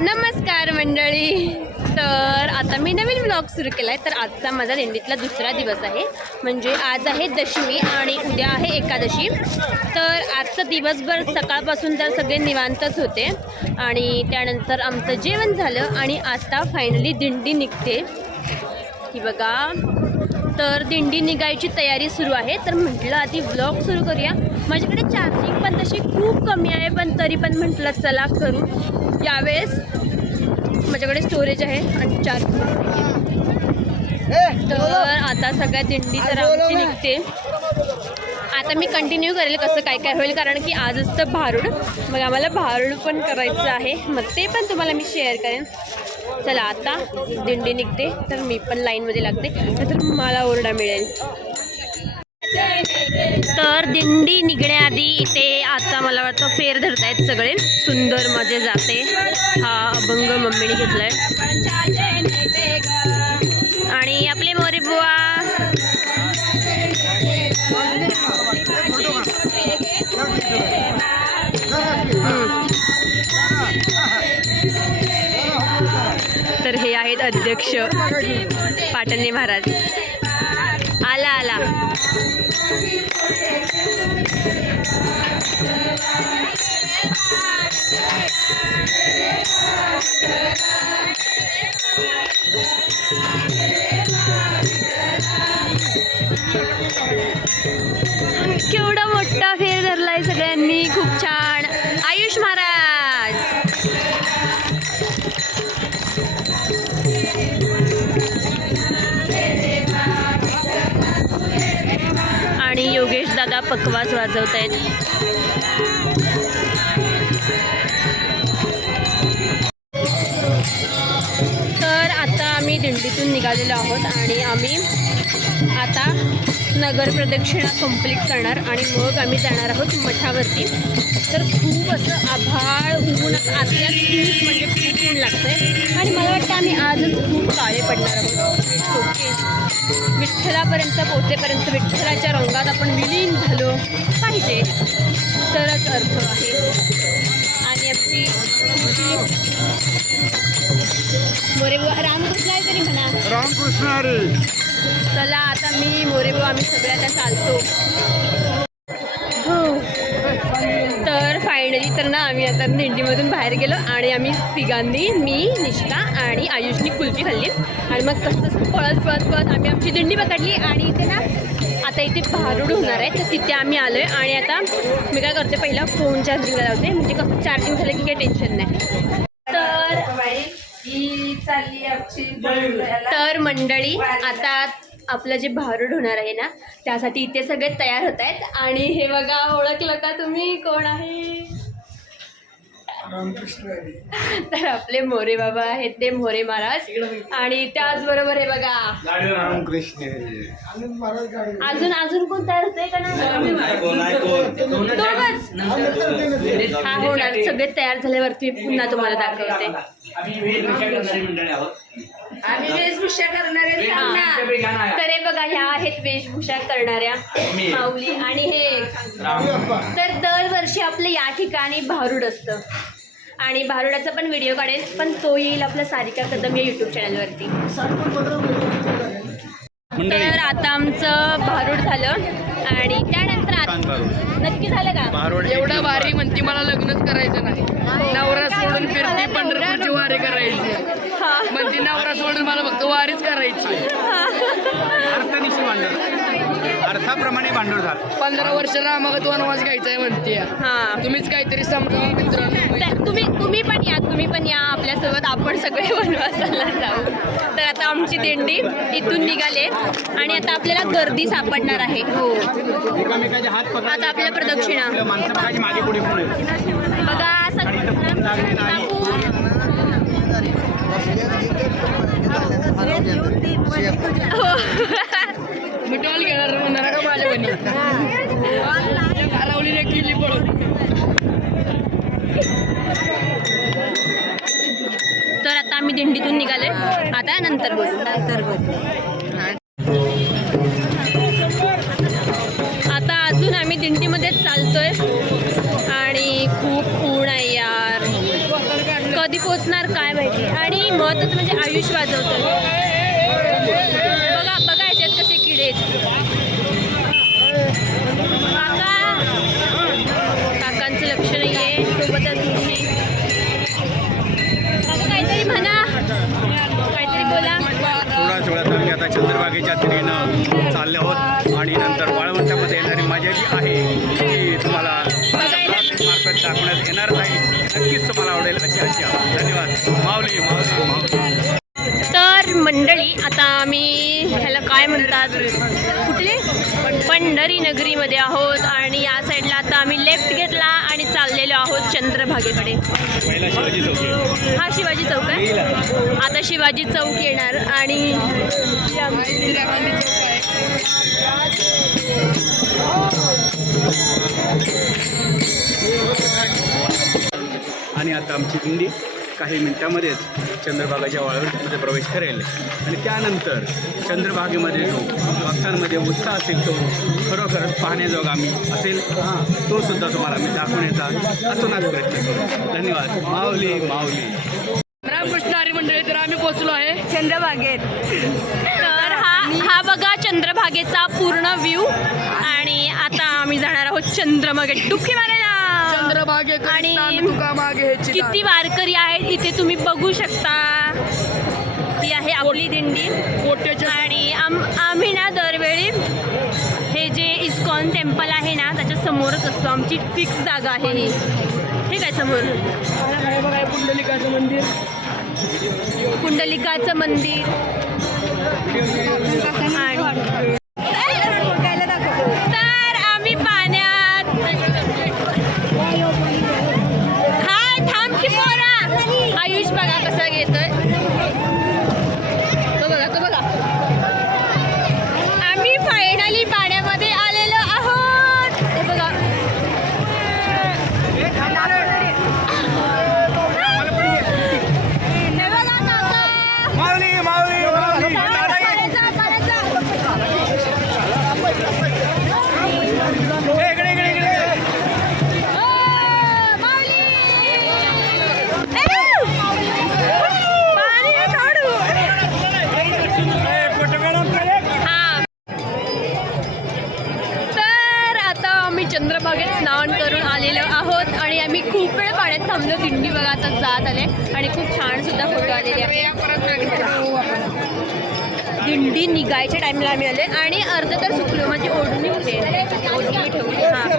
नमस्कार मंडळी. तर आता मी नवीन ब्लॉग सुरू केला आहे तर आजचा माझा दिंडीतला दुसरा दिवस आहे. म्हणजे आज आहे दशमी आणि उद्या आहे एकादशी. तर आजचा दिवसभर सकाळपासून तर सगळे निवांतच होते. आणि त्यानंतर आमचं जेवण झालं आणि आता फायनली दिंडी निघते. ही बघा. तर दिंडी निघायची तयारी सुरू आहे. तर म्हटलं आधी ब्लॉग सुरू करूया. माझ्याकडे चार्जिंग पण तशी खूप कमी आहे पण तरी पण म्हटलं चला करू. यावेळेस माझ्याकडे स्टोरेज आहे आणि चार्जिंग तर आता सगळ्या दिंडी तर आमची निघते. आता मी कंटिन्यू करेल कसं काय काय होईल कारण की आज असतं भारूड. मग आम्हाला भारूड पण करायचं आहे. मग ते पण तुम्हाला मी शेअर करेन. चला आता दिंडी निघते. तर मी पण लाईनमध्ये लागते. तर मला ओरडा मिळेल. तर दिंडी निघण्याआधी इथे आता मला वाटतं फेर धरतायत सगळे. सुंदर मजे जाते. हा अभंग मम्मीने घेतलाय. अध्यक्ष पाटणे महाराज. आला आला. केवढा मोठा फेर धरलाय सगळ्यांनी. खूप छान. दादा पकवास वाजवत आहेत आम्ही दिंडीतून निघालेलो आहोत आणि आम्ही आता नगर प्रदक्षिणा कंप्लीट करणार आणि मग आम्ही जाणार आहोत मठावरती. तर खूप असं आभाळ ऊन आतल्यात खूप म्हणजे खूप ऊन लागतंय. आणि मला वाटतं आम्ही आजच खूप काळे पडणार आहोत. ओके. विठ्ठलापर्यंत पोचेपर्यंत विठ्ठलाच्या रंगात आपण विलीन झालो पाहिजे. तरच अर्थ आहे. आणि आमची मोरे रामकृष्ण आहे तरी म्हणा. रामकृष्ण हरी. चला आता मी मोरेबो आम्ही सगळे आता चालतो. तर फायनली तर ना आम्ही आता दिंडीमधून बाहेर गेलो आणि आम्ही तिघांनी मी निष्ठा आणि आयुषनी कुल्फी खाल्ली. आणि मग कसं कसं पळत पळत पळत आम्ही आमची दिंडी पकडली आणि इथे ना आता इथे भारूड होणार आहे तर तिथे आम्ही आलो आहे आणि आता मी काय करते पहिला फोन चार्जिंगला लावते. म्हणजे कसं चार्जिंग झालं की काही टेन्शन नाही. तर मंडळी आता आपलं जे भारूड होणार आहे ना त्यासाठी इथे सगळे तयार होत आहेत. आणि हे बघा ओळखलं का तुम्ही? कोण आहे? तर आपले मोरे बाबा आहेत ते मोरे महाराज. आणि त्याचबरोबर हे बघा. अजून अजून कोण तयार होतंय का नाही? हा होणार सगळे तयार झाल्यावरती पुन्हा तुम्हाला दाखवते. आम्ही वेशभूषा करणारे. तर हे बघा ह्या आहेत वेशभूषा करणाऱ्या माऊली आणि हे तर दरवर्षी आपलं या ठिकाणी भारूड असतं. आणि भारुडाचा पण व्हिडिओ काढेल पण तो येईल आपला सारिका कदम या यूट्यूब चॅनलवरती तर आता आमचं भारूड झालं आणि त्यानंतर आत- नक्की झालं का? एवढं वारी म्हणती मला लग्नच करायचं नाही. नवरा सोडून फिरती पंढरपूरची वारी करायची. म्हणती नवरा सोडून मला फक्त वारीच करायची. अर्थनिशी भांडवल अर्थाप्रमाणे भांडवल झालं. पंधरा वर्ष रामागत वनवास घ्यायचा आहे म्हणते. हा. तुम्हीच काहीतरी समजा मित्रांनो. तुम्ही तुम्ही पण या तुम्ही पण या. आपल्यासोबत आपण सगळे वनवासाला जाऊ. तर आता आमची दिंडी इथून निघाले आणि आता आपल्याला गर्दी सापडणार आहे. हो. एकामेकाचे हात पकडले आता आपल्या प्रदक्षिणा. आपलं माणसं बघायची मागे पुढे पुढे. बघा सग- हो. मिटवाल घेणार म्हणणार का माझ्या बनी घालावली किल्ली पळून तर आता आम्ही दिंडीतून निघाले आता नंतर बोलू नंतर आता अजून आम्ही दिंडीमध्येच चालतोय. पोचणार काय माहिती? आणि महत्वाचं म्हणजे आयुष वाजवतं दाखवण्यात येणार नाही. नक्कीच तुम्हाला आवडेल अशी अशी आहे. धन्यवाद. माऊली माऊली माऊली. तर मंडळी आता आम्ही ह्याला काय म्हणतात? कुठले? पंढरी नगरीमध्ये आहोत आणि या साईडला आता आम्ही लेफ्ट घेतला आणि चाललेलो आहोत चंद्रभागेकडे. पहिला शिवाजी चौकी. हा शिवाजी चौक आहे? आता शिवाजी चौक येणार आणि आणि आता आमची दिंडी काही मिनिटामध्येच चंद्रभागाच्या वाळवंटामध्ये प्रवेश करेल. आणि त्यानंतर चंद्रभागेमध्ये जो भक्तांमध्ये उत्साह असेल तो खरोखरच पाहण्याजोगा आम्ही असेल. तो सुद्धा तुम्हाला आम्ही दाखवण्याचा अतोनात प्रयत्न करू. धन्यवाद. माऊली माऊली. रामकृष्ण हरी मंडळी तर आम्ही पोहोचलो आहे चंद्रभागेत. तर हा हा बघा चंद्रभागेचा पूर्ण व्ह्यू. आणि आता आम्ही जाणार आहोत चंद्रभागेत डुबकी मारायला चंद्रभागे आणि मागे हे. किती वारकरी आहेत इथे तुम्ही बघू शकता. ती आहे आपली दिंडी. आणि आम आम्ही ना दरवेळी हे जे इस्कॉन टेम्पल आहे ना त्याच्या समोरच असतो. आमची फिक्स जागा आहे ही. ठीक आहे समोर. पुंडलिकाचं मंदिर. कुंडलिकाचं मंदिर. चंद्रभागेत स्नान करून आलेलो आहोत आणि आम्ही खूप वेळ पाण्यात थांबलो. दिंडी बघा आता जात आले आणि खूप छान सुद्धा फोटो आलेले दिंडी निघायच्या टाइमला आम्ही आले आणि अर्ध तर सुकलो माझी म्हणजे ओढणी होते. ओढणी ठेवली. हां.